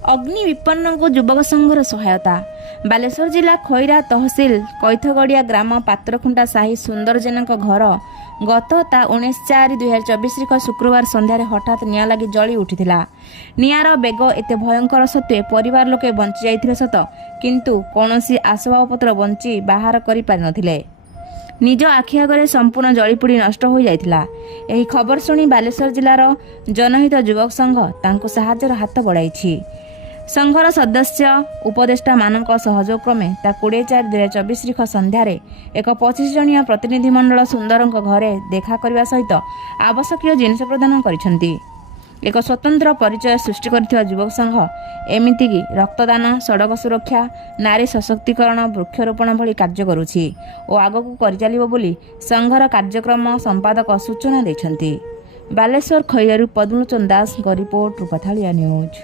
ଅଗ୍ନି ବିପନ୍ନଙ୍କୁ ଯୁବକ ସଂଘର ସହାୟତା। ବାଲେଶ୍ୱର ଜିଲ୍ଲା ଖଇରା ତହସିଲ କୈଥଗଡ଼ିଆ ଗ୍ରାମ ପାତ୍ରଖୁଣ୍ଟା ସାହି ସୁନ୍ଦର ଜେନାଙ୍କ ଘର ଗତ ତା 19/4/2024 ଶୁକ୍ରବାର ସନ୍ଧ୍ୟାରେ ହଠାତ୍ ନିଆଁ ଲାଗି ଜଳି ଉଠିଥିଲା। ନିଆଁର ବେଗ ଏତେ ଭୟଙ୍କର ସତ୍ତ୍ୱେ ପରିବାର ଲୋକେ ବଞ୍ଚି ଯାଇଥିଲେ ସତ, କିନ୍ତୁ କୌଣସି ଆସବାବପତ୍ର ବଞ୍ଚି ବାହାର କରିପାରିନଥିଲେ। ନିଜ ଆଖି ଆଗରେ ସମ୍ପୂର୍ଣ୍ଣ ଜଳିପୋଡ଼ି ନଷ୍ଟ ହୋଇଯାଇଥିଲା। ଏହି ଖବର ଶୁଣି ବାଲେଶ୍ୱର ଜିଲ୍ଲାର ଜନହିତ ଯୁବକ ସଂଘ ତାଙ୍କୁ ସାହାଯ୍ୟର ହାତ ବଢ଼ାଇଛି। ସଂଘର ସଦସ୍ୟ ଉପଦେଷ୍ଟାମାନଙ୍କ ସହଯୋଗ କ୍ରମେ ତା 20/4/2024 ସନ୍ଧ୍ୟାରେ ଏକ 25 ଜଣିଆ ପ୍ରତିନିଧି ମଣ୍ଡଳ ସୁନ୍ଦରଙ୍କ ଘରେ ଦେଖା କରିବା ସହିତ ଆବଶ୍ୟକୀୟ ଜିନିଷ ପ୍ରଦାନ କରିଛନ୍ତି। ଏକ ସ୍ୱତନ୍ତ୍ର ପରିଚୟ ସୃଷ୍ଟି କରିଥିବା ଯୁବକ ସଂଘ ଏମିତିକି ରକ୍ତଦାନ, ସଡ଼କ ସୁରକ୍ଷା, ନାରୀ ସଶକ୍ତିକରଣ, ବୃକ୍ଷରୋପଣ ଭଳି କାର୍ଯ୍ୟ କରୁଛି ଓ ଆଗକୁ କରିଚାଲିବ ବୋଲି ସଂଘର କାର୍ଯ୍ୟକ୍ରମ ସମ୍ପାଦକ ସୂଚନା ଦେଇଛନ୍ତି। ବାଲେଶ୍ୱର ଖଇରାରୁ ପଦ୍ମଲୋଚନ ଦାସଙ୍କ ରିପୋର୍ଟ, ରୂପାଥାଳିଆ ନ୍ୟୁଜ୍।